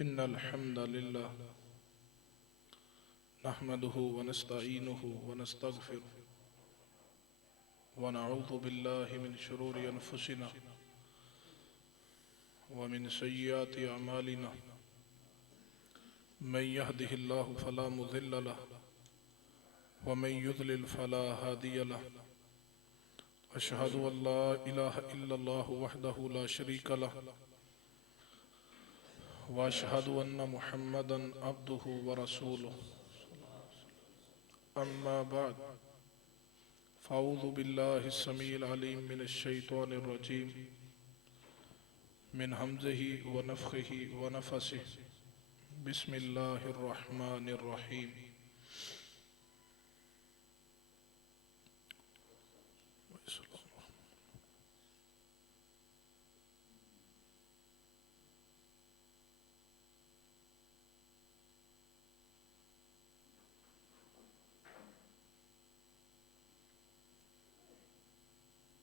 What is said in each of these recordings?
إن الحمد لله نحمده ونستعينه ونستغفره ونعوذ بالله من شرور أنفسنا ومن سيئات أعمالنا من يهده الله فلا مضل له ومن يضلل فلا هادي له أشهد أن لا إله إلا الله وحده لا شريك له وأشهد أن محمدا عبده ورسوله أما بعد فأعوذ بالله السميع العليم من الشيطان الرجيم من همزه ونفخه ونفسه بسم الله الرحمن الرحيم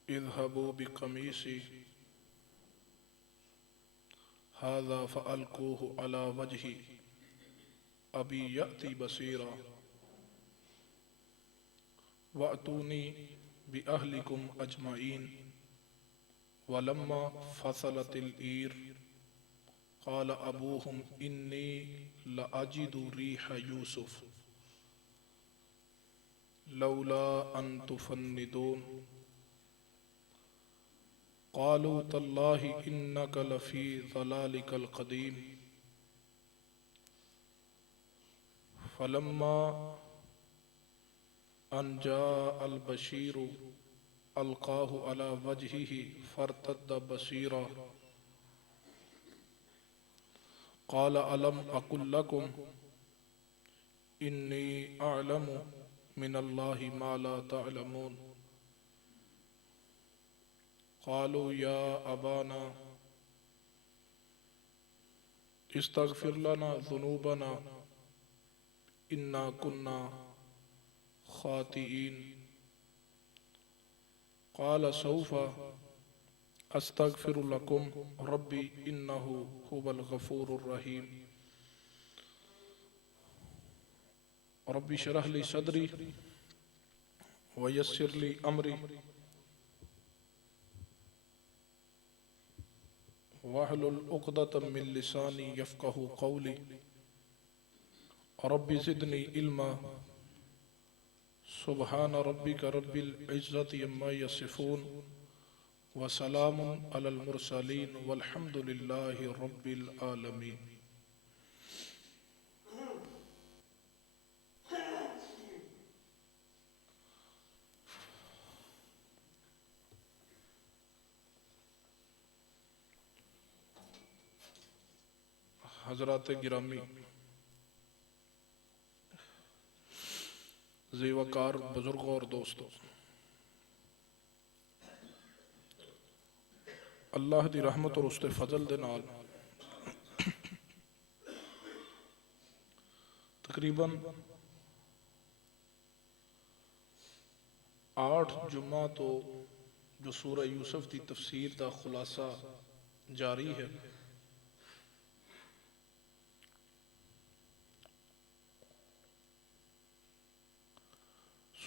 اذهبوا بقميصي هذا فألقوه على وجه أبي يأتي بصيرا وأتوني بأهلكم أجمعين ولما فصلت العير قال أبوهم إني لأجد ريح يوسف لولا أن تفندون قالوا تالله إنك لفي ضلالك القديم فلما أن جاء البشير ألقاه على وجهه فارتد بصيرا قال ألم أقل لكم إني أعلم من الله ما لا تعلمون قالوا يا أبانا استغفر لنا ذنوبنا إنا كنا خاطئين قال سوف أستغفر لكم ربي إنه هو الغفور الرحيم ربي اشرح لي صدري ويسر لي أمري واحلل عقدة من لساني يفقه قولي رب زدني علما سبحان ربك رب العزة عما يصفون وسلام على المرسلين والحمد لله رب العالمين حضرات گرامی، ذی وقار بزرگوں اور دوستوں، اللہ دی رحمت اور اس دے فضل دے نال تقریباً 8 جمعہ تو جو سورہ یوسف دی تفسیر دا خلاصہ جاری ہے۔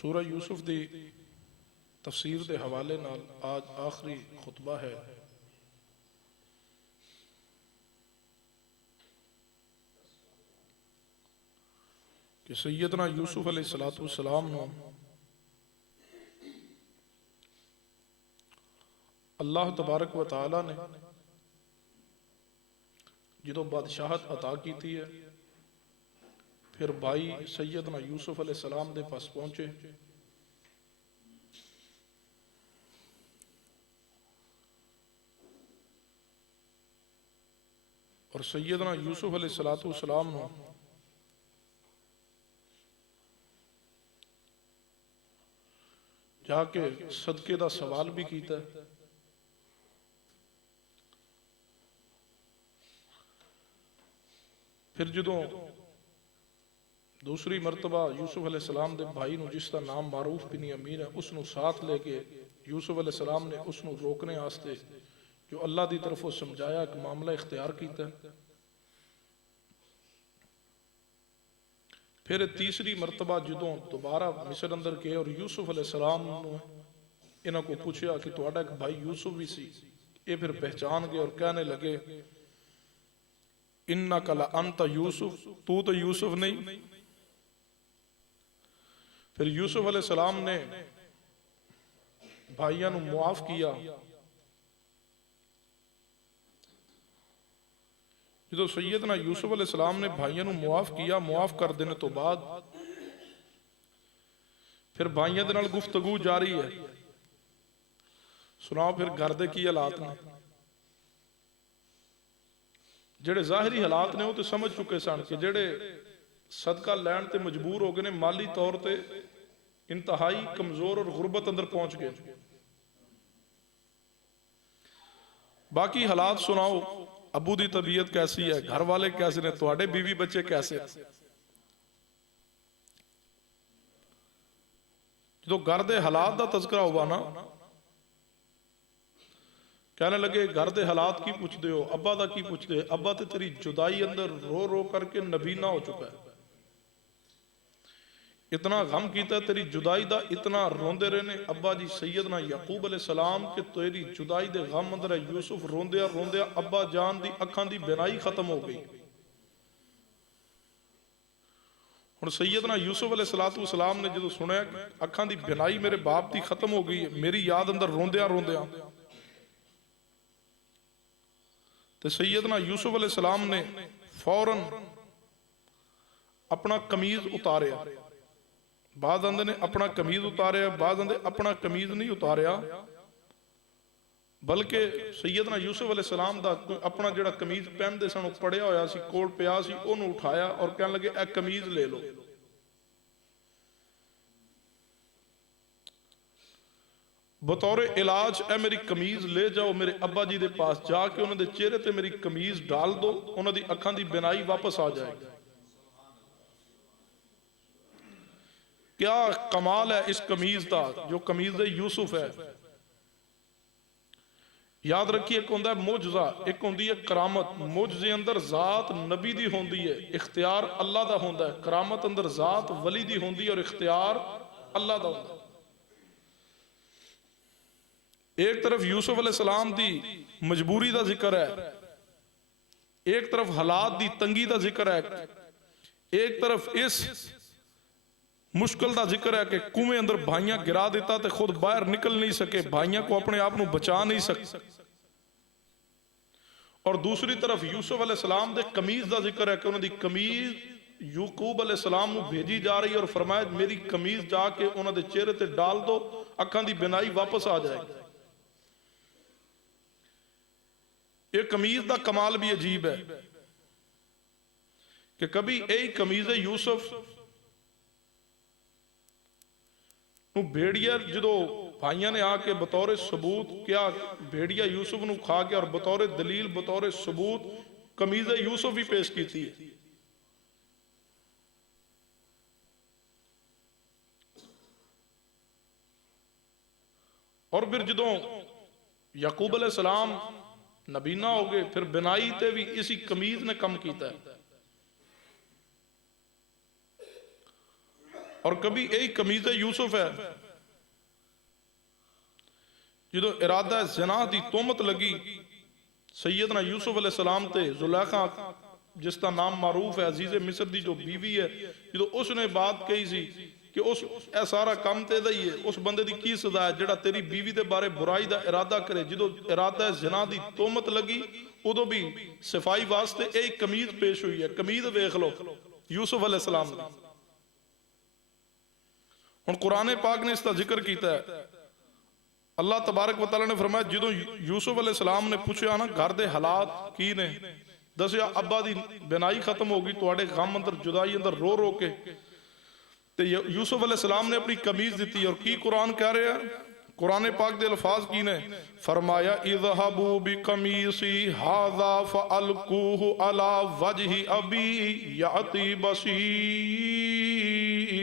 سورہ یوسف دی تفسیر دے حوالے نال آج آخری خطبہ ہے۔ کہ سیدنا یوسف علیہ السلام نو اللہ تبارک و تعالی نے جدو بادشاہت عطا کیتی ہے، پھر بھائی سیدنا یوسف علیہ السلام دے پاس پہنچے، اور سیدنا یوسف علیہ السلام نے جا کے صدقے دا سوال بھی کیتا ہے۔ پھر جدوں دوسری مرتبہ یوسف علیہ السلام دے بھائی نو جس کا نام معروف بن امین ہے اس نو ساتھ لے کے یوسف علیہ السلام نے اس نو روکنے آستے جو اللہ دی طرف سمجھایا ایک معاملہ اختیار کیتا ہے۔ پھر تیسری مرتبہ جدوں دوبارہ مصر اندر گئے اور یوسف علیہ السلام انہوں کو پوچھا کہ تہاڈا ایک بھائی یوسف بھی سی، یہ پھر پہچان گئے اور کہنے لگے انک لانت یوسف، تو یوسف نہیں۔ پھر یوسف علیہ السلام نے بھائیاں نو معاف کیا۔ جدو سیدنا یوسف علیہ السلام نے بھائیاں نو معاف کیا، معاف کر دینے تو بعد پھر بھائیاں دے نال گفتگو جاری ہے۔ سناؤ پھر گھر دے کی حالات نے؟ جڑے ظاہری حالات نے وہ تو سمجھ چکے سن کہ جڑے صدقہ لین تے مجبور ہو گئے نے، مالی طور تے انتہائی کمزور اور غربت اندر پہنچ گئے۔ باقی حالات سناؤ، ابو دی طبیعت کیسی ہے، گھر والے کیسے نے، تواڈے بیوی بچے کیسے؟ جو گھر دے حالات دا تذکرہ ہوا نا، کہنے لگے گھر دے حالات کی پوچھ دے ہو، ابا دا کی پوچھ دے، ابا تے تیری جدائی اندر رو رو کر کے نبینا ہو چکا ہے، اتنا غم کیتا ہے تیری جدائی دا، اتنا روندے رہنے ابا جی سیدنا یعقوب علیہ السلام کہ تیری جدائی دے غم اندر ہے۔ یوسف روندیا روندیا ابا جان دی اکھاں دی بینائی ختم ہو گئی۔ اور سیدنا یوسف علیہ السلام نے جدو سنیا کہ اکھاں دی بینائی میرے باپ دی ختم ہو گئی ہے، میری یاد اندر روندیا روندیا، تو سیدنا یوسف علیہ السلام نے فوراً اپنا قمیض اتاریا۔ بعض اندر نے اپنا قمیض اتاریا، بعض اندر اپنا قمیض نہیں اتاریا، بلکہ سیدنا یوسف علیہ السلام دا اپنا جڑا قمیض پہن دے سن پڑیا ہویا سی، کول پیا سی، انہوں اٹھایا اور کہنے لگے اے قمیض لے لو۔ بطور علاج اے میری قمیض لے جاؤ، میرے ابا جی دے پاس جا کے انہوں دے چہرے تے میری قمیض ڈال دو، انہوں دی اکھاں دی بینائی واپس آ جائے گی۔ کیا کمال ہے اس قمیض دا، جو قمیض یوسف ہے۔ یاد رکھیے ایک ہوندہ ہے معجزہ، ایک ہوندی ہے کرامت۔ معجزے اندر ذات نبی دی ہوندی ہے، اختیار اللہ دا ہوندہ ہے۔ کرامت اندر ذات ولی دی ہوندی ہے اور اختیار اللہ دا ہوندہ ہے۔ ایک طرف یوسف علیہ السلام دی مجبوری دا ذکر ہے، ایک طرف حالات دی تنگی دا ذکر ہے، ایک طرف اس مشکل دا ذکر ہے کہ کنویں اندر بھائیاں گرا دیتا تے خود باہر نکل نہیں سکے، بھائیاں کو اپنے آپ نو بچا نہیں سکے، اور دوسری طرف یوسف علیہ السلام دے قمیض دا ذکر ہے کہ انہوں دی قمیض یعقوب علیہ السلام نو بھیجی جا رہی اور فرمایا میری قمیض جا کے انہوں دے چہرے تے ڈال دو، اکھاں دی بینائی واپس آ جائے گی۔ یہ قمیض دا کمال بھی عجیب ہے کہ کبھی ایک قمیض یوسف نو بھیڑیا جدو بھائیاں نے آ کے بطور ثبوت کیا بھیڑیا یوسف نو کھا کے اور بطور دلیل بطور ثبوت قمیض یوسف بھی پیش کی تھی۔ اور پھر جدو یعقوب علیہ السلام نبینا ہو گئے، پھر بنائی تے بھی اسی قمیض نے کم کیتا ہے، اور کبھی ایک قمیض یوسف ہے جدو ارادہ زنا دی تہمت لگی سیدنا یوسف علیہ السلام تے، زلیخا جس کا نام معروف ہے عزیز مصر دی جو بیوی ہے، جدو اس نے بات کہی سی کہ اے سارا کام تے دا ہی ہے، اس بندے دی کی سزا ہے جڑا تیری بیوی دے بارے برائی دا ارادہ کرے، جدو ارادہ زنا دی تہمت لگی ادو بھی صفائی واسطے ایک قمیض پیش ہوئی ہے۔ قمیض دیکھ لو یوسف علیہ السلام دی۔ اور قرآن پاک نے اس کا ذکر کیتا ہے، اللہ تبارک و تعالی نے فرمایا جدو یوسف علیہ السلام نے پوچھا نا گھر دے حالات کی نے، دسیا ابا دی بینائی ختم ہوگی تواڈے غم اندر جدائی اندر رو رو کے، تے یوسف علیہ السلام نے اپنی قمیض دیتی، اور کی قرآن کہہ رہے ہیں، قرآن پاک دے الفاظ کی نے، فرمایا اذهبوا بقمیصی ھذا فالقوه علی وجہ ابی یاتی بصیرا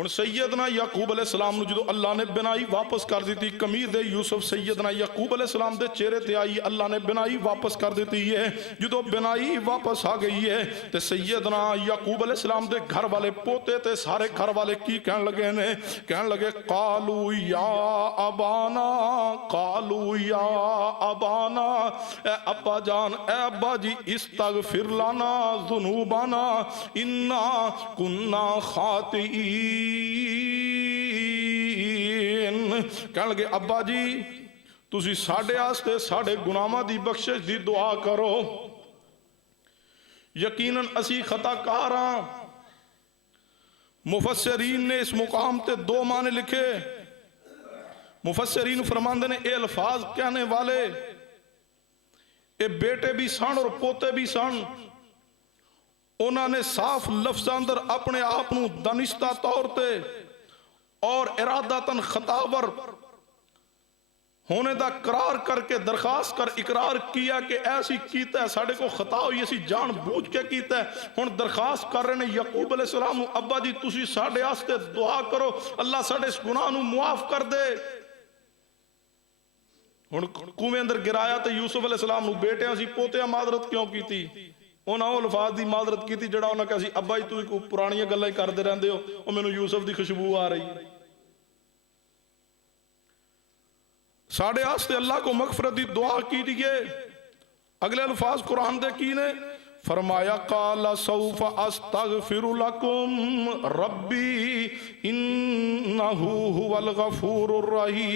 ہن سیدنا یعقوب علیہ السلام نو جدو اللہ نے بنائی واپس کر دیتی قمیض یوسف سیدنا یعقوب علیہ السلام دے چہرے تے آئی اللہ نے بنائی واپس کر دیتی ہے جدو بنائی واپس آ گئی ہے تے سیدنا یعقوب علیہ السلام دے گھر والے پوتے تے سارے گھر والے کی کہن لگے نے کہن لگے قالو یا ابانا قالو یا ابانا اے ابا جان اے ابا جی استغفر لنا ذنوبنا انا کننا خاطئین کہنے لگے ابا جی تسی ساڑھے آستے ساڑھے گناہاں دی بخشش دی دعا کرو یقیناً اسی خطا کاراں مفسرین نے اس مقام تے دو معنی لکھے مفسرین فرماندے نے اے الفاظ کہنے والے اے بیٹے بھی سن اور پوتے بھی سن انہوں نے صاف لفظ اندر اپنے آپ نو دانستہ طور تے اور ارادتاً خطاور ہونے دا قرار کر کے درخواست کر اقرار کیا کہ ایسی کیتا ہے ساڑھے کو خطا ہوئی ایسی جان بوجھ کے کیتا ہے ہن درخواست کر رہے ہیں یعقوب علیہ السلام ابا جی تسی ساڑھے آستے دعا کرو اللہ ساڑھے اس گناہ نو معاف کر دے ہن کنویں اندر گرایا تے یوسف علیہ السلام نو بیٹے اسی پوتے معذرت کیوں کی تھی انہاں الفاظ دی معذرت کی تھی جڑا انہاں کہا سی ابا جی تو پرانیاں گلاں ہی کردے رہندے ہو او مینوں یوسف دی خوشبو آ رہی ساڑھے آستے اللہ کو مغفرت دی دعا کی دیئے اگلے الفاظ قرآن دے کی نے فرمایا قال سوف استغفر لکم ربی انہو هو الغفور الرحیم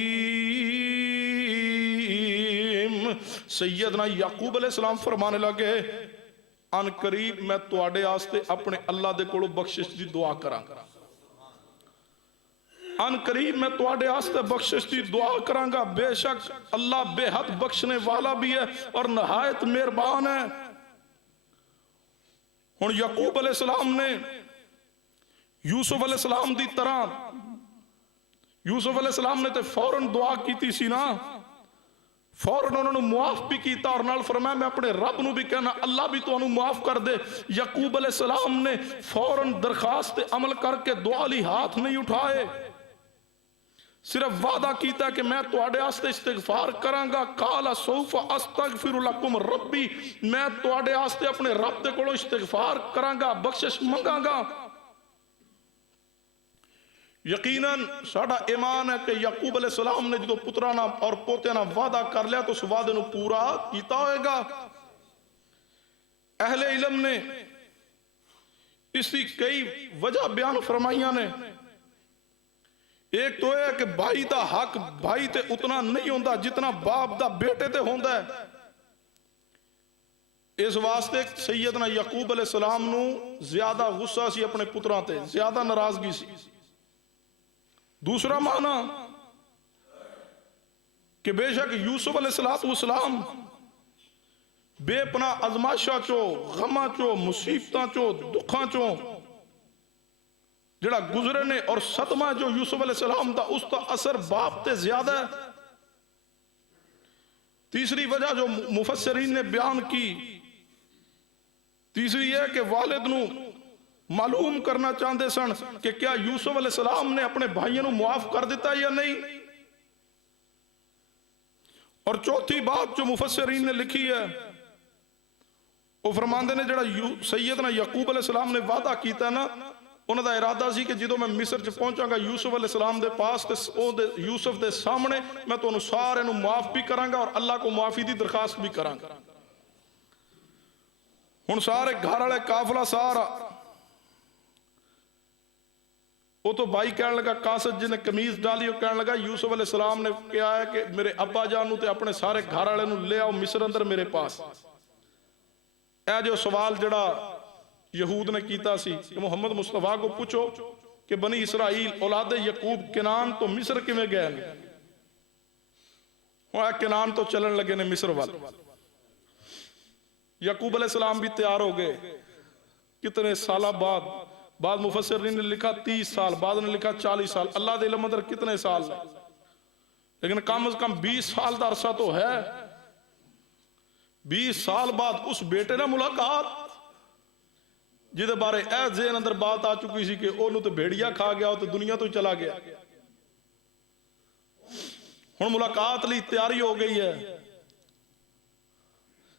سیدنا یعقوب علیہ السلام فرمانے لگے ان قریب میں تواڈے آستے اپنے اللہ دے کولو بخشش دی دعا کراں ان قریب میں تواڈے آستے بخشش دی دعا کراں گا بے شک اللہ بے حد بخشنے والا بھی ہے اور نہایت مہربان ہے ہن یعقوب علیہ السلام نے یوسف علیہ السلام دی طرح یوسف علیہ السلام نے تے فوراً دعا کیتی سی نا فوراً انہوں نے معاف بھی کیتا اور نال فرمایا میں اپنے رب نو بھی کہنا اللہ بھی تو انہوں معاف کر دے یعقوب علیہ السلام نے فوراً درخواست عمل کر کے دعا لی ہاتھ نہیں اٹھائے صرف وعدہ کیتا کہ میں تواڈے آستے استغفار کراں گا قال سوف استغفر لکم ربی میں تواڈے آستے اپنے رب دے کولو استغفار کراں گا بخشش منگاں گا یقیناً ساڑھا ایمان ہے کہ یعقوب علیہ السلام نے جدو پترانا اور پوتیانا وعدہ کر لیا تو اس وعدے نو پورا کیتا ہوئے گا اہل علم نے اس کی کئی وجہ بیان فرمائیاں نے ایک تو ہے کہ بھائی دا حق بھائی تے اتنا نہیں ہوندہ جتنا باپ دا بیٹے تے ہوندہ ہے اس واسطے سیدنا یعقوب علیہ السلام نو زیادہ غصہ سی اپنے پتران تے زیادہ ناراضگی سی دوسرا معنی کہ بے شک یوسف علیہ السلام بے پناہ ازمائشاں چو غماں چو مصیبتاں چو دکھاں چو جڑا گزرے نے اور صدمہ جو یوسف علیہ السلام دا اس کا اثر باپ تے زیادہ ہے تیسری وجہ جو مفسرین نے بیان کی تیسری ہے کہ والد نو معلوم کرنا چاہتے سن کہ کیا یوسف علیہ السلام نے اپنے بھائیوں نو معاف کر دیتا یا نہیں اور چوتھی بات جو مفسرین نے لکھی ہے وہ فرماندے نے جڑا سیدنا یعقوب علیہ السلام نے وعدہ کیتا نا انہوں دا ارادہ سی کہ جدو میں مصر چ پہنچاں گا یوسف علیہ السلام دے پاس یوسف دے سامنے میں تو انہوں سارے نو معاف بھی کراں گا اور اللہ کو معافی دی درخواست بھی کراں گا ہن سارے گھر والے قافلہ سارا وہ تو بھائی کہنے لگا قاصد جن نے قمیض ڈالی وہ کہنے لگا یوسف علیہ السلام نے کہا ہے کہ میرے ابا جانو تے اپنے سارے گھر والے نو لے آؤ مصر اندر میرے پاس اے جو سوال جڑا یہود نے کیتا سی کہ محمد مصطفیٰ کو پوچھو کہ بنی اسرائیل اولاد یعقوب کنان تو مصر کی میں گئے وہ کنان تو چلن لگے نے مصر والے یعقوب علیہ السلام بھی تیار ہو گئے کتنے سالہ بعد مفسرین نے لکھا 30 سال بعد نے لکھا 40 سال اللہ دے علم اندر کتنے سال لیکن کم از کم 20 سال دا عرصہ تو ہے 20 سال بعد اس بیٹے نے ملاقات ਜਿਹਦੇ ਬਾਰੇ ਇਹ ਜ਼ੇਨ ਅੰਦਰ ਬਾਤ ਆ ਚੁੱਕੀ ਸੀ ਕਿ ਉਹਨੂੰ ਤੇ ਭੇੜੀਆ ਖਾ ਗਿਆ, ਉਹ ਤੇ ਦੁਨੀਆ ਤੋਂ ਚਲਾ ਗਿਆ। ਹੁਣ ਮੁਲਾਕਾਤ ਲਈ ਤਿਆਰੀ ਹੋ ਗਈ ਹੈ।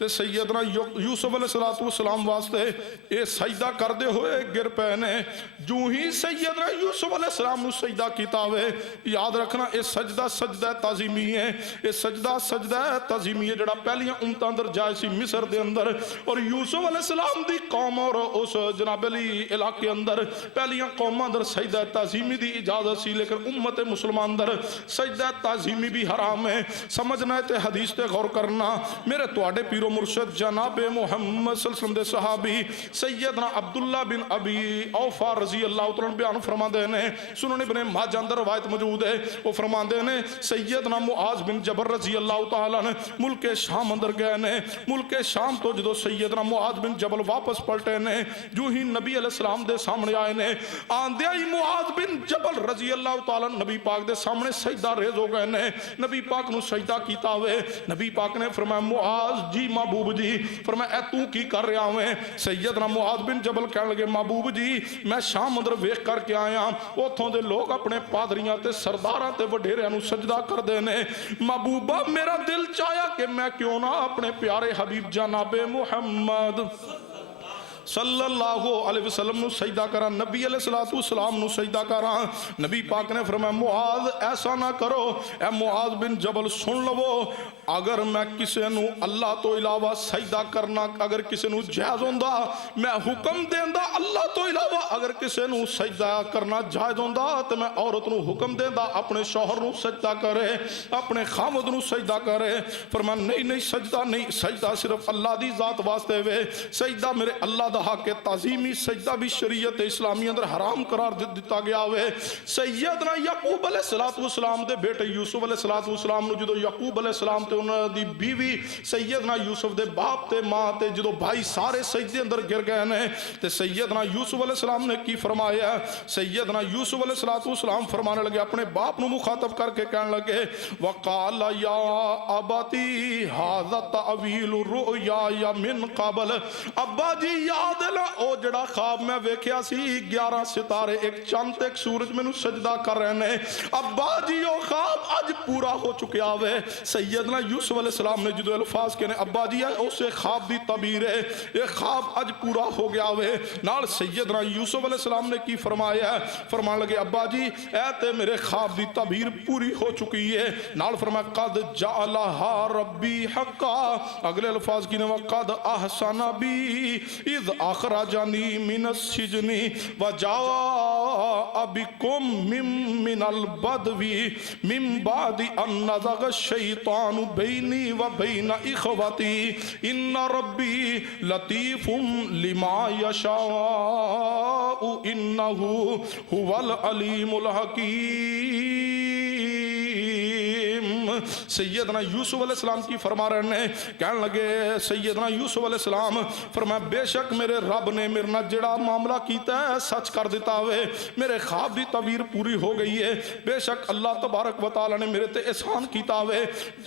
تے سیدنا یوسف علیہ السلام واسطے یہ سجدہ کردے ہوئے گر پے نے. جو ہی سیدنا یوسف علیہ السلام نو سجدہ کیتا ہوئے, یاد رکھنا یہ سجدہ سجدہ تعظیمی ہے, یہ سجدہ تعظیمی ہے جڑا پہلیاں امتاں اندر جائے سی مصر دے اندر, اور یوسف علیہ السلام دی قوم اور اس جناب علی علاقے اندر پہلیاں قوماں اندر سجدہ تعظیمی دی اجازت سی, لیکن امت مسلمان اندر سجدہ تعظیمی بھی حرام ہے. سمجھنا ہے تے حدیث تے غور کرنا. میرے تواڈے پیر و مرشد جناب محمد صلی اللہ علیہ وسلم دے صحابی سیدنا عبداللہ بن ابی اوفا رضی اللہ تعالیٰ بیان فرما دے نے, سنن ابن ماجہ اندر روایت موجود ہے, وہ فرما دے نے سیدنا معاذ بن جبل رضی اللہ تعالیٰ نے ملک شام اندر گئے نے. ملک شام تو جدو سیدنا معاذ بن جبل واپس پلٹے نے, جو ہی نبی علیہ السلام دے سامنے آئے نے, آندے ہی معاذ بن جبل رضی اللہ تعالیٰ نبی پاک دے سامنے سجدہ ریز ہو گئے نے. نبی پاک نو سجدہ کیتا ہوئے, نبی پاک نے فرمایا معاذ جی محبوب جی, فرمایا اے تو کی کر رہا ہوئے؟ سیدنا معاذ بن جبل کہنے لگے محبوب جی میں شام اندر ویکھ کر کے آیا, اوتھوں دے لوگ اپنے پادریاں تے سرداراں تے وڈیریاں نو سجدہ کر دے نے. محبوبہ میرا دل چاہیا کہ میں کیوں نہ اپنے پیارے حبیب جناب محمد صلی اللہ علیہ وسلم نو سجدہ کرا, نبی علیہ السلام نو سجدہ کرا. نبی پاک نے فرمایا معاذ ایسا نہ کرو, اے معاذ بن جبل سن لو, اگر میں کسے نو اللہ تو علاوہ سجدہ کرنا اگر کسے نو جائز ہوندا میں حکم دیندا, اللہ تو علاوہ اگر کسے نو سجدہ کرنا جائز ہوندا تو میں عورت نو حکم دیندا اپنے شوہر نو سجدہ کرے, اپنے خامد نو سجدہ کرے. فرمایا نہیں سجدہ نہیں, سجدہ صرف اللہ دی ذات واسطے وے, سجدہ میرے اللہ دا حق ہے. تعظیمی سجدہ بھی شریعت اسلامی اندر حرام قرار دیتا گیا ہوئے. سیدنا یعقوب علیہ السلام دے بیٹے یوسف علیہ السلام نو جدو یعقوب علیہ السلام تے انہوں دی بیوی سیدنا یوسف دے باپ تے ماں تے جدو بھائی سارے سجدے اندر گر گئے نے, تے سیدنا یوسف علیہ السلام نے کی فرمایا؟ سیدنا یوسف علیہ السلام فرمانے لگے, اپنے باپ نو مخاطب کر کے کہنے لگے وقال یا اباتی ھذا تعویل الرؤیا من قبل, ابا جی یاد ہے نا او جڑا خواب میں ویکھیا سی 11 ستارے ایک چاند ایک سورج میں نو سجدہ کر رہے نے, ابا جی او خواب اج پورا ہو چکیا ہوئے. سیدنا یوسف علیہ السلام نے جدو الفاظ کہنے ابا جی اسے خواب دی تعبیر ہے, یہ خواب اج پورا ہو گیا ہوئے. نال سیدنا یوسف علیہ السلام نے کی فرمایا؟ فرمان لگے ابا جی اے تے میرے خواب دی تعبیر پوری ہو چکی ہے. نال فرمایا قد جعلہا ربی حقا, اگلے الفاظ کی نے وقد احسن بی اذ اخرجنی من السجن وجاء بکم من البدوی من بعد ان نزغ الشیطان بینی و بین اخوتی ان ربی لطیف لما یشاء انہو هو العلیم الحکیم. سیدنا یوسف علیہ السلام کی فرما رہے ہیں, کہنے لگے سیدنا یوسف علیہ السلام فرمایا بے شک میرے رب نے میرے نال جڑا معاملہ کیتا ہے سچ کر دیتا ہوئے, میرے خواب دی تعبیر پوری ہو گئی ہے. بے شک اللہ تبارک و تعالی نے میرے تے احسان کیتا ہوئے,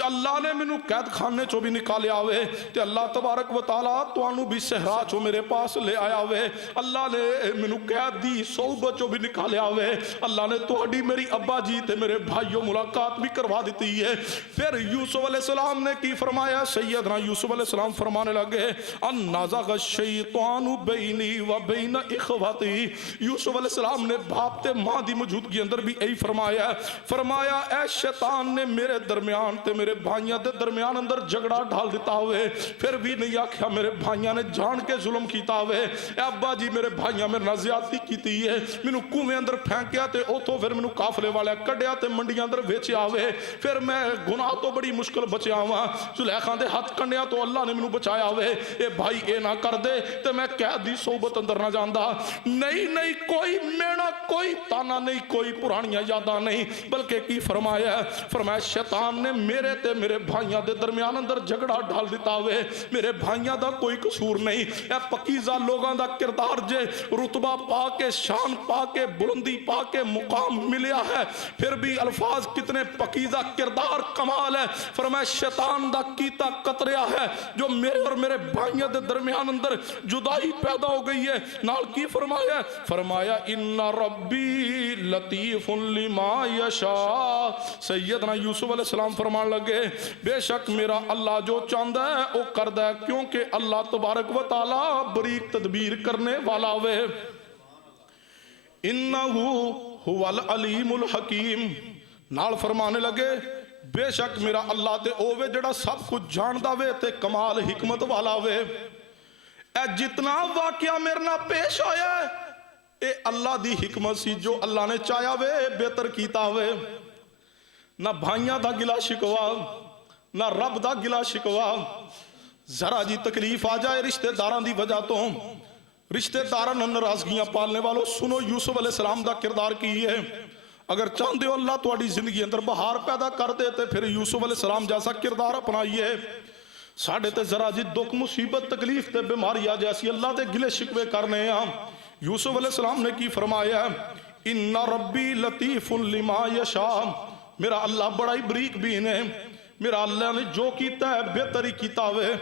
اللہ نے مینوں قید خانے چوں بھی نکالیا ہوئے, تے اللہ تبارک و تعالی تانوں بھی صحرا چوں میرے پاس لے آیا ہوئے, اللہ نے مینوں قید دی صحبت چوں بھی نکالیا ہوئے, اللہ نے تہاڈی میری ابا جی تے میرے بھائیوں ملاقات بھی کروا دیتی ہے. پھر یوسف علیہ السلام نے کی فرمایا؟ سیدنا یوسف علیہ السلام فرمانے لگے ان نزغ الشیطان بینی و بین اخوتی. یوسف علیہ السلام نے باپ تے ماں دی موجودگی اندر بھی یہی فرمایا, فرمایا اے شیطان نے میرے درمیان تے میرے بھائیاں دے درمیان اندر جھگڑا ڈال دیتا ہوئے, پھر بھی نہیں آکھیا میرے بھائیاں نے جان کے ظلم کیتا ہوئے. اے ابا جی میرے بھائیاں میرے نال زیادتی کیتی ہے, مینوں کنویں اندر پھینکیا تے اوتھوں پھر مینوں قافلے والے کڈیا تے منڈیاں اندر ویچیا ہوئے, پھر میں گناہ تو بڑی مشکل بچیا ہوا, زلیخا دے ہاتھ کنڈیا تو اللہ نے مینوں بچایا ہوئے. اے بھائی اے نہ کر دے تے میں قید دی صحبت اندر نہ جاندا. نہیں کوئی مینا کوئی تانا نہیں, کوئی پرانیاں یاداں نہیں, بلکہ کی فرمایا؟ فرمایا شیطان نے میرے تے میرے بھائیاں دے درمیان اندر جھگڑا ڈال دیتا ہوئے, میرے بھائیاں دا کوئی قصور نہیں. اے پکیزہ لوگاں دا کردار جے رتبہ پا کے شان پا کے بلندی پا کے مقام ملیا ہے, پھر بھی الفاظ کتنے پکیزہ کردار شاندار کمال ہے. فرمایا شیطان دا کیتا قطریا ہے جو میرے اور میرے بھائیوں دے درمیان اندر جدائی پیدا ہو گئی ہے. نال کی فرمایا؟ فرمایا ان ربی لطیف لما یشاء. سیدنا یوسف علیہ السلام فرمان لگے بے شک میرا اللہ جو چاہتا ہے وہ کردا ہے، کیونکہ اللہ تبارک و تعالی بریک تدبیر کرنے والا ہوئے. انہو هو العلیم الحکیم. نال فرمانے لگے بے شک میرا اللہ تے اوے جڑا سب کچھ جاندا وے تے کمال حکمت والا وے. اے جتنا واقعہ میرے نال پیش آیا ہے اے اللہ دی حکمت سی، جو اللہ نے چاہیا وے بہتر کیتا وے. نہ بھائیاں دا گلا شکوا، نہ رب دا گلا شکوا. ذرا جی تکلیف آ جائے رشتہ داران دی وجہ تو، رشتہ داران ناراضگیاں پالنے والوں، سنو یوسف علیہ السلام دا کردار کی ہے. اگر چاہتے ہو اللہ تواڈی زندگی اندر بہار پیدا کر دے تے پھر یوسف علیہ السلام جیسا کردار اپنائیے. ساڑھے تے ذرا جی دکھ مصیبت تکلیف تے بیماری آ جیسی اللہ تے گلے شکوے کرنے ہیں. یوسف علیہ السلام نے کی فرمایا؟ ان ربی لطیف لما یشاء. میرا اللہ بڑا ہی بریک بین ہے، میرا اللہ نے جو کیتا ہے بہتر ہی کیتا ہوئے.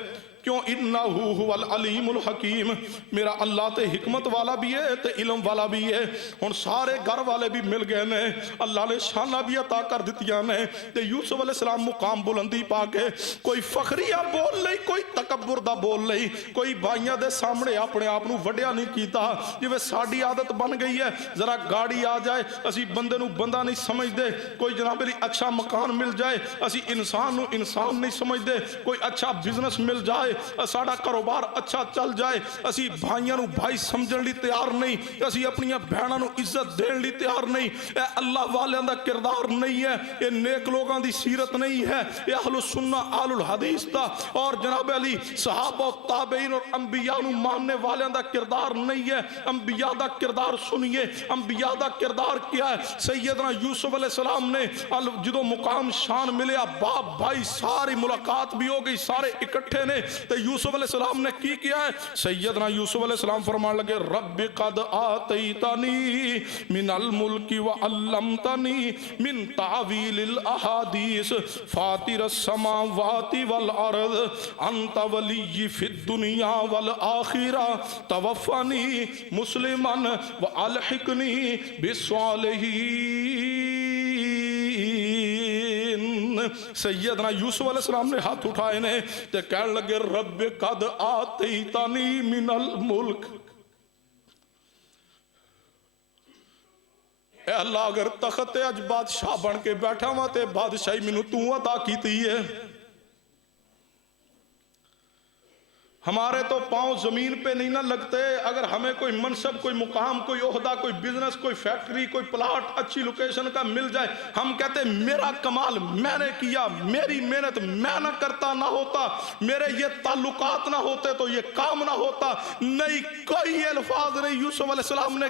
کیوں؟ انہو هو العلیم الحکیم. میرا اللہ تے حکمت والا بھی ہے تے علم والا بھی ہے. ہن سارے گھر والے بھی مل گئے نے، اللہ نے شانہ بھی عطا کر دتیاں نے. تے یوسف علیہ السلام مقام بلندی پا کے کوئی فخریہ بول لئی، کوئی تکبر دا بول لئی، کوئی بھائیاں دے سامنے اپنے آپ نو وڈیا نہیں کیتا. جویں ساڈی عادت بن گئی ہے، ذرا گاڑی آ جائے اسی بندے نو بندہ نہیں سمجھ دے، کوئی جناب علی اچھا مکان مل جائے اسی انسان نو انسان نہیں سمجھ دے، کوئی اچھا بزنس مل جائے، ساڑا کاروبار اچھا چل جائے اسی بھائیاں نو بھائی سمجھن لی تیار نہیں، اسی اپنی بہناں نو عزت دین لی تیار نہیں. اے اللہ والیاں دا کردار نہیں ہے، اے نیک لوگاں دی سیرت نہیں ہے، اے اہل السنہ اہل الحدیث دا اور جناب علی صحابہ و تابعین اور انبیاء نو ماننے والیاں دا کردار نہیں ہے. انبیاء دا کردار سنیے، انبیاء دا کردار کیا ہے؟ سیدنا یوسف علیہ السلام نے جدو مقام شان ملیا، باپ بھائی ساری ملاقات بھی ہو گئی، سارے اکٹھے نے. تو یوسف علیہ السلام نے کی کیا ہے؟ سیدنا یوسف علیہ السلام فرمان لگے رب قد آتیتنی من الملک وعلمتنی من تعویل الاحادیث فاطر السماوات والارض انت ولی فی الدنیا والآخرہ توفنی مسلما والحقنی بالصالحین. سیدنا یوسف علیہ السلام نے ہاتھ اٹھائے نے تے کہنے لگے رب قد آتیتنی من الملک. اے اللہ اگر تخت اج بادشاہ بن کے بیٹھا ہوا تے بادشاہی مینوں تو عطا کیتی ہے. ہمارے تو پاؤں زمین پہ نہیں نہ لگتے اگر ہمیں کوئی منصب، کوئی مقام، کوئی عہدہ، کوئی بزنس، کوئی فیکٹری، کوئی پلاٹ اچھی لوکیشن کا مل جائے. ہم کہتے ہیں میرا کمال میں نے کیا، میری محنت میں نہ کرتا نہ ہوتا، میرے یہ تعلقات نہ ہوتے تو یہ کام نہ ہوتا. نہیں، کوئی الفاظ نہیں یوسف علیہ السلام نے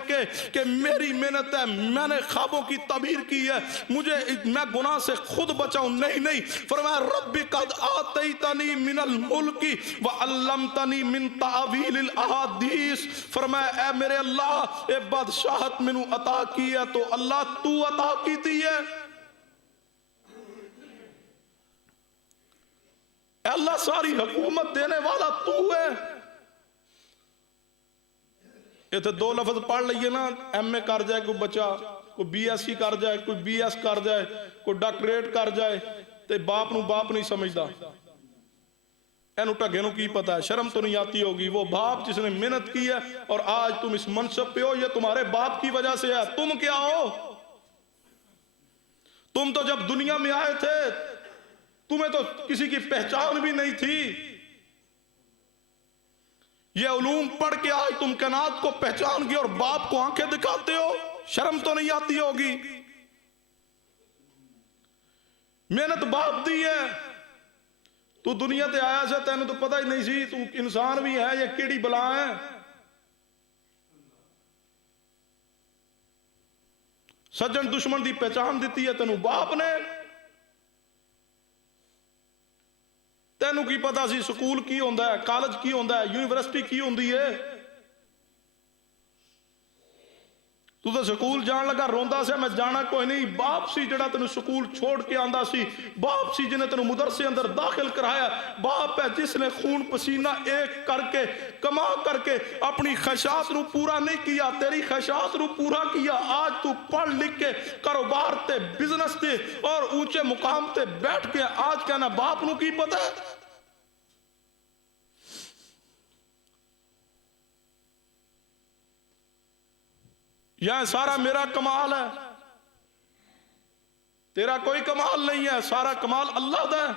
کہ میری محنت ہے، میں نے خوابوں کی تعبیر کی ہے، مجھے میں گناہ سے خود بچاؤں. نہیں، فرمایا رب قد آتیتنی من الملک وعلمتنی من تعویل الاحادیث. فرمایا اے میرے اللہ اے بادشاہت منو عطا کی ہے تو اللہ تو عطا کیتی ہے. اے اللہ ساری حکومت دینے والا تو ہے. یہ تو دو لفظ پڑھ لئیے نا، ایم اے کر جائے کوئی بچہ، کوئی بی ایس سی کر جائے، کوئی بی ایس کر جائے، کوئی ڈاکٹریٹ کر جائے تے باپ نو باپ نہیں سمجھدا. اینو ٹگے نو کی پتا ہے، شرم تو نہیں آتی ہوگی. وہ باپ جس نے محنت کی ہے اور آج تم اس منصب پہ ہو یہ تمہارے باپ کی وجہ سے ہے. تم کیا ہو؟ تم تو جب دنیا میں آئے تھے تمہیں تو کسی کی پہچان بھی نہیں تھی. یہ علوم پڑھ کے آج تم کائنات کو پہچان گئے اور باپ کو آنکھیں دکھاتے ہو. شرم تو نہیں آتی ہوگی؟ محنت باپ دی ہے. تو دنیا تے آیا سے تینوں تو پتہ ہی نہیں سی تو انسان بھی ہے یا کیڑی بلا ہے. سجن دشمن دی پہچان دیتی ہے تینوں باپ نے. تینوں کی پتہ سی سکول کی ہوندا ہے، کالج کی ہوندا ہے، یونیورسٹی کی ہوندی ہے. تو تے سکول جان لگا روندا سی میں جانا کوئی نہیں، باپ سی جڑا تینوں سکول چھوڑ کے آندا سی، باپ سی جنہیں تینوں مدرسے اندر داخل کرایا، باپ ہے جس نے خون پسینہ ایک کر کے کما کر کے اپنی خواہشات نو پورا نہیں کیا، تیری خواہشات نو پورا کیا۔ آج تو پڑھ لکھ کے کاروبار تے بزنس تے اور اونچے مقام تے بیٹھ کے آج کہنا باپ نو کی پتہ ہے؟ یہ سارا میرا کمال ہے، تیرا کوئی کمال نہیں ہے، سارا کمال اللہ دا ہے۔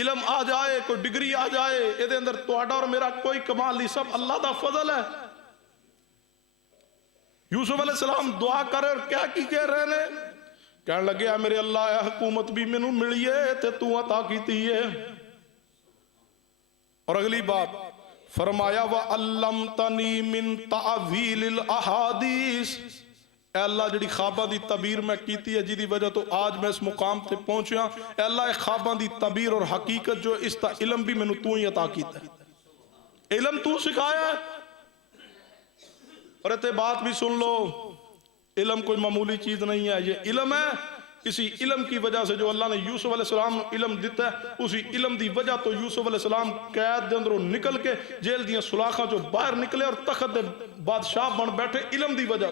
علم آ جائے، کوئی ڈگری آ جائے، یہ اندر تہاڈا اور میرا کوئی کمال نہیں، سب اللہ دا فضل ہے۔ یوسف علیہ السلام دعا کرے اور کیا کی کہہ رہے نے؟ کہنے لگے اے میرے اللہ، اے حکومت بھی مینوں ملی ہے تے تو عطا کیتی ہے۔ اور اگلی بات فرمایا وَعَلَّمْتَنِي مِن تَعْوِيلِ الْأَحَادِيثِ، اے اللہ جڑی خواباں دی تعبیر میں کیتی ہے جی وجہ تو آج میں اس مقام تے پہنچیا، اے اللہ اے خواباں دی تعبیر اور حقیقت جو اس تا علم بھی مینوں تو ہی عطا کیتا ہے، علم تو سکھایا ہے۔ اور تے بات بھی سن لو، علم کوئی معمولی چیز نہیں ہے، یہ علم ہے، اسی علم کی وجہ سے جو اللہ نے یوسف علیہ السلام علم دیتا ہے، اسی علم دی وجہ تو یوسف علیہ السلام قید دے اندروں نکل کے جیل دیاں سلاخاں جو باہر نکلے اور تخت دے بادشاہ بن بیٹھے علم دی وجہ۔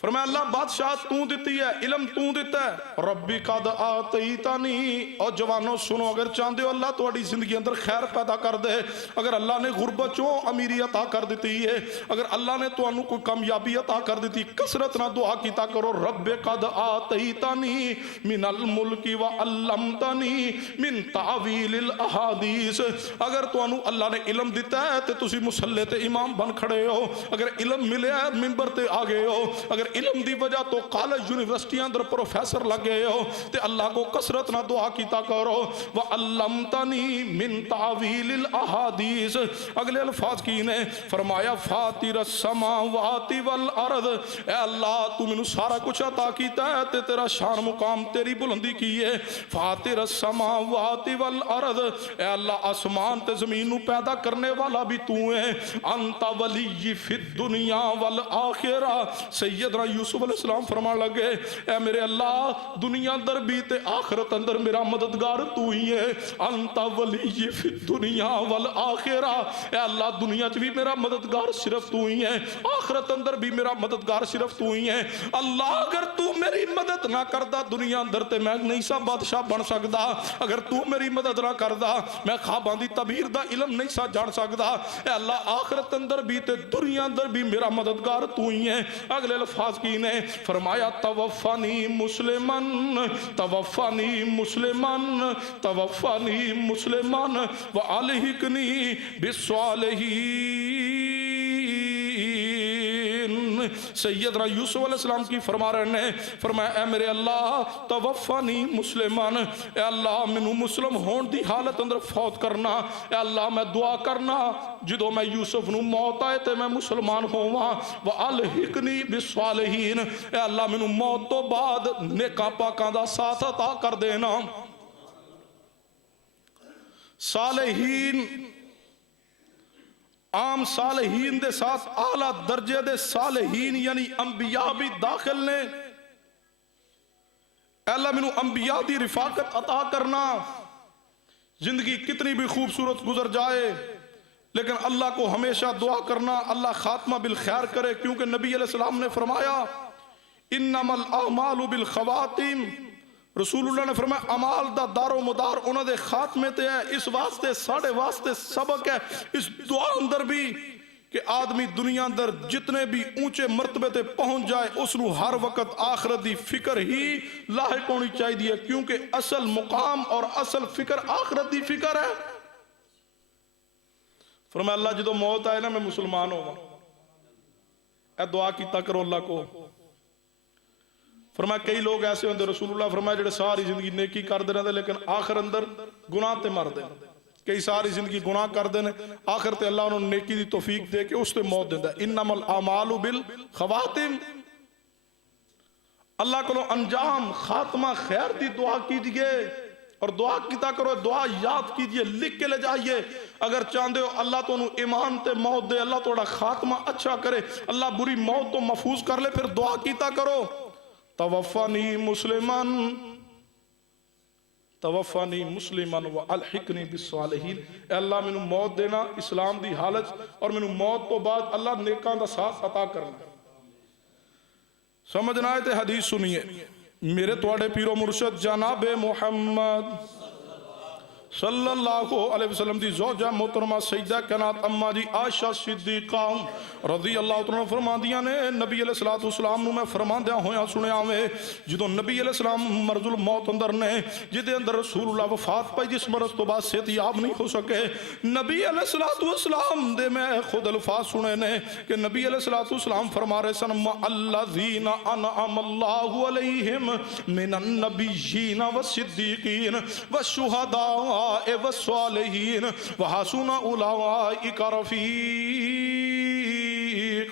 فرمایا اللہ بادشاہ تو دیتی ہے، علم تو دیتا ہے۔ ربی قد آتیتنی، اور جوانوں سنو، اگر چاہتے ہو اللہ تہاڈی زندگی اندر خیر پیدا کر دے، اگر اللہ نے غربت چوں امیری عطا کر دیتی ہے، اگر اللہ نے تانوں کوئی کامیابی عطا کر دیتی، کثرت نہ دعا کیتا کرو رب قد آتیتنی من الملک وعلمتنی من تعویل الاحادیث۔ اگر تانوں اللہ نے علم دیتا ہے تے تسی مصلی تے امام بن کھڑے ہو، اگر علم ملیا ہے ممبر تے آگے ہو، اگر علم دی وجہ تو کالج یونیورسٹی اندر پروفیسر لگے ہو تے اللہ کو کثرت نہ دعا کیتا کرو وَعَلَّمْتَنِي مِن تَعْوِيلِ الْأَحَادِيثِ۔ اگلے الفاظ کی نے فرمایا فاطر السماوات والارض، اے اللہ تو منو سارا کچھ عطا کیتا ہے تے تیرا شان مقام تیری بلندی کی ہے۔ فاطر السماوات والارض، اے اللہ آسمان تے زمین نو پیدا کرنے والا بھی تو ہے۔ انت ولی فی الدنیا والآخرہ، سیدنا یوسف علیہ السلام فرما لگے اے میرے اللہ دنیا اندر بھی تے آخرت اندر میرا مددگار تو ہی ہے۔ انت ولی فی الدنیا والآخرہ، اے اللہ دنیا چ بھی میرا مددگار صرف تو ہی ہے، آخرت اندر بھی میرا مددگار صرف تو ہی ہے۔ اللہ اگر تو میری مدد نہ کردا دنیا اندر تے میں نہیں سا بادشاہ بن سکدا، اگر تو میری مدد نہ کردا میں خواباں دی تعبیر دا علم نہیں سا جان سکدا۔ اے اللہ آخرت اندر بھی تے دنیا اندر بھی میرا مددگار تو ہی ہے۔ اگلے الفاظ کی نے فرمایا توفانی مسلمن، توفانی مسلمن، توفانی مسلمن وعلحقنی بالصالحین۔ سیدنا یوسف علیہ السلام کی فرما رہے ہیں، فرمایا اے میرے اللہ توفانی مسلمان، اے اللہ منو مسلم ہون دی حالت اندر فوت کرنا، اے اللہ میں دعا کرنا جدو میں یوسف نو موت آئے تے میں مسلمان ہوا، وَأَلْحِقْنِي بِالصَّالِحِينَ، اے اللہ منو موت تو بعد نیکاں پاکاں دا ساتھ عطا کر دینا۔ صالحین عام صالحین دے ساتھ اعلیٰ درجے دے صالحین یعنی انبیاء بھی داخل نے۔ اے اللہ منو انبیاء دی رفاقت عطا کرنا، زندگی کتنی بھی خوبصورت گزر جائے لیکن اللہ کو ہمیشہ دعا کرنا اللہ خاتمہ بالخیر کرے، کیونکہ نبی علیہ السلام نے فرمایا انما الاعمال بالخواتیم، رسول اللہ نے فرمایا عمال دا دار و مدار انہوں دے خاتمے تے ہے۔ اس واسطے ساڑھے واسطے سبق ہے اس دعا اندر بھی کہ آدمی دنیا اندر جتنے بھی اونچے مرتبے تے پہنچ جائے اس نو ہر وقت آخرت دی فکر ہی لاحق ہونی چاہیے، کیونکہ اصل مقام اور اصل فکر آخرت دی فکر ہے۔ فرمایا اللہ جدو موت آئے نا میں مسلمان ہوں، اے دعا کیتا کرو اللہ کو۔ فرمایا کئی لوگ ایسے ہوندے، رسول اللہ فرمایا جڑے ساری زندگی نیکی کر دے رہے لیکن آخر اندر گناہ تے مر دے، کئی ساری زندگی گناہ کر دے آخر تے اللہ انہوں نے نیکی دی توفیق دے کے اس تے موت دیندہ ہے۔ انما الاعمال بالخواتم، اللہ کو انجام خاتمہ خیر دی دعا کیجئے، اور دعا کیتا کرو، دعا یاد کیجئے، لکھ کے لے جائیے۔ اگر چاہتے ہو اللہ تو انہوں ایمان تے موت دے، اللہ توڑا خاتمہ اچھا کرے، اللہ بری موت تو محفوظ کر لے، پھر دعا کیتا کرو، توفانی مسلمان توفانی مسلمان والحقنی بالصالحین، اے اللہ میں موت دینا اسلام دی حالت، اور میں موت تو بعد اللہ نیکاں دا ساتھ عطا کرنا۔ سمجھنا ہے تے حدیث سنیے، میرے توڑے پیرو مرشد جناب محمد صلی اللہ علیہ وسلم دی زوجہ محترمہ سیدہ کائنات اماں جی عائشہ صدیقہ رضی اللہ عنہ فرما دیا نے، نبی علیہ السلام میں فرما دیا ہویا سنیا میں، جدو نبی علیہ السلام مرض الموت اندر نے، جدے اندر رسول اللہ وفات پائی، جس مرض تو بعد صحت یاب نہیں ہو سکے، نبی علیہ السلام دے میں خود الفاظ سنے نے کہ نبی علیہ السلام فرما رہے سن الذین انعم اللہ علیہم من النبیین والصدیقین والشہداء والصالحین وحسن اولئک رفیقا،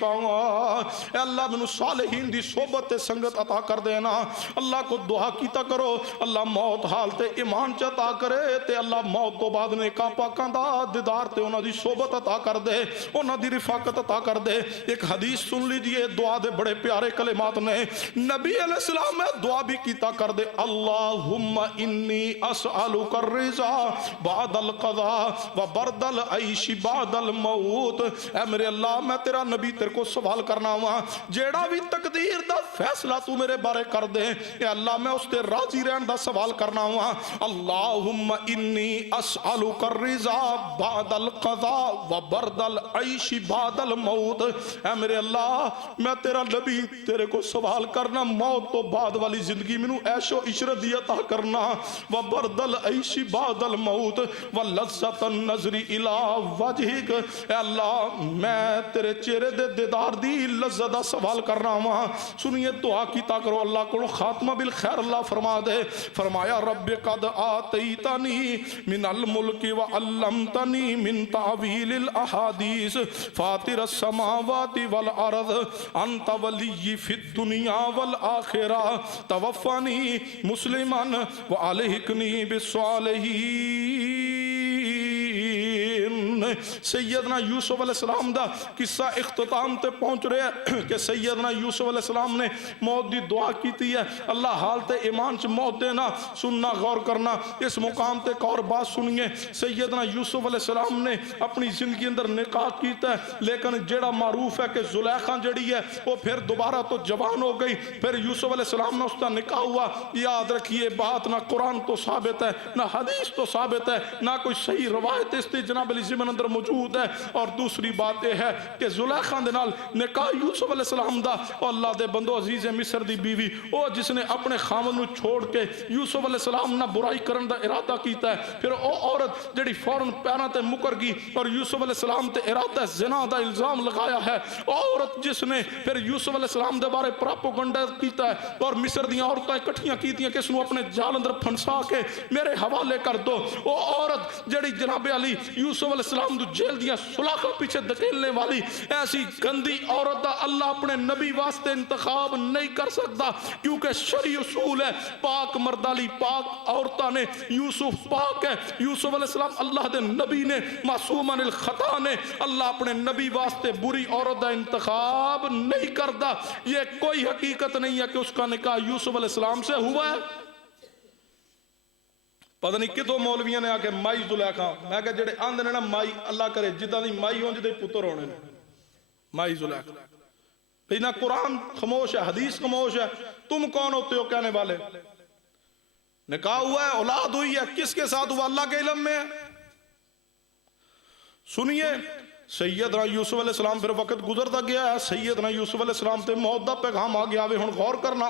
اے اللہ منو صالحین دی صحبت سنگت عطا کر دینا۔ اللہ کو دعا کیتا کرو اللہ موت حالت ایمان چ عطا کرے تے اللہ موت تو بعد نیکاں پاکاں دا دیدار تے انہاں دی صحبت عطا کر دے، انہاں دی رفاقت عطا کر دے۔ ایک حدیث سن لیجئے، دعا دے بڑے پیارے کلمات نے، نبی علیہ السلام میں دعا بھی کیتا کر دے، اللہم انی اسألک الرضا بعد القضاء وبرد العیش بعد الموت، اے میرے اللہ میں تیرا نبی تیرے کو سوال کرنا ہوا، جیڑا بھی تقدیر دا فیصلہ تو میرے بارے کر دے، اے اللہ میں اس تے راضی رہن دا سوال کرنا ہوا، اللہم انی اسألک الرضا بعد القضاء وبرد العیش بعد الموت، اے میرے اللہ میں تیرا نبی تیرے کو سوال کرنا موت تو بعد والی زندگی منو عیش و عشرت دی عطا کرنا، وبرد العیش بعد الموت ولذت النظر الى وجہک، اے اللہ میں تیرے چہرے دے دیدار دی لذت دا سوال کرنا ہوا۔ سنیے دعا کیتا کرو اللہ کو خاتمہ بالخیر اللہ فرما دے، فرمایا رب قد آتیتنی من الملک وعلمتنی من تعویل الاحادیث فاطر السماوات والارض انت ولی فی الدنیا والآخرہ توفانی مسلما وعلحقنی بالصالحین۔ سیدنا یوسف علیہ السلام دا قصہ اختتام تے پہنچ رہے ہیں کہ سیدنا یوسف علیہ السلام نے موت دی دعا کیتی ہے، اللہ حالت ایمان چ موت دینا، سننا غور کرنا، اس مقام تے ایک اور بات سنیے، سیدنا یوسف علیہ السلام نے اپنی زندگی اندر نکاح کیتا ہے، لیکن جیڑا معروف ہے کہ زلیخا جڑی ہے وہ پھر دوبارہ تو جوان ہو گئی، پھر یوسف علیہ السلام نے اس کا نکاح ہوا۔ یاد رکھیے بات نہ قرآن تو ثابت ہے نہ حدیث تو ثابت ہے، نہ کوئی صحیح روایت اس تے جناب علی زمن اندر موجود ہے، اور دوسری بات یہ ہے کہ زلیخا دے نال نکاح یوسف علیہ السلام دا، اور اللہ دے بندو عزیز مصر دی بیوی او جس نے اپنے خامن نو چھوڑ کے یوسف علیہ السلام نہ برائی کرن دا ارادہ کیتا ہے، پھر او عورت جڑی فوراً پیراں تے مکر گئی اور یوسف علیہ السلام تے ارادہ زنا دا الزام لگایا ہے، عورت جس نے پھر یوسف علیہ السلام دے بارے پراپوگنڈا کیتا ہے اور مصر دیاں عورتیں اکٹھیاں کیتیاں کہ اس نو اپنے جال اندر پھنسا کے میرے حوالے کر دو، او عورت جڑی جناب علی یوسف علیہ السلام دو جیل دیاں سلاخوں پیچھے دھکیلنے والی ایسی گندی عورت دا اللہ اپنے نبی واسطے انتخاب نہیں کر سکتا، کیونکہ شرعی اصول ہے پاک مردالی پاک عورتاں نے، یوسف پاک ہے، یوسف علیہ السلام اللہ دے نبی نے، معصوم عن الخطا نے، اللہ اپنے نبی واسطے بری عورت دا انتخاب نہیں کرتا۔ یہ کوئی حقیقت نہیں ہے کہ اس کا نکاح یوسف علیہ السلام سے ہوا ہے۔ پتہ نہیں کتوں مولویاں نے آ کے مائی زلیخا، میں کہ جڑے آندے نے نا مائی اللہ کرے جدہ دی مائی ہوں جدے پتر ہونے نے مائی زلیخا، بھئی نہ قرآن خاموش ہے حدیث خاموش ہے، تم کون ہوتے ہو کہنے والے؟ نکاح ہوا ہے اولاد ہوئی ہے، کس کے ساتھ ہوا اللہ کے علم میں ہے۔ سنیے سیدنا یوسف علیہ السلام پھر وقت گزرتا گیا ہے، سیدنا یوسف علیہ السلام تے موت دا پیغام آ گیا، ہن غور کرنا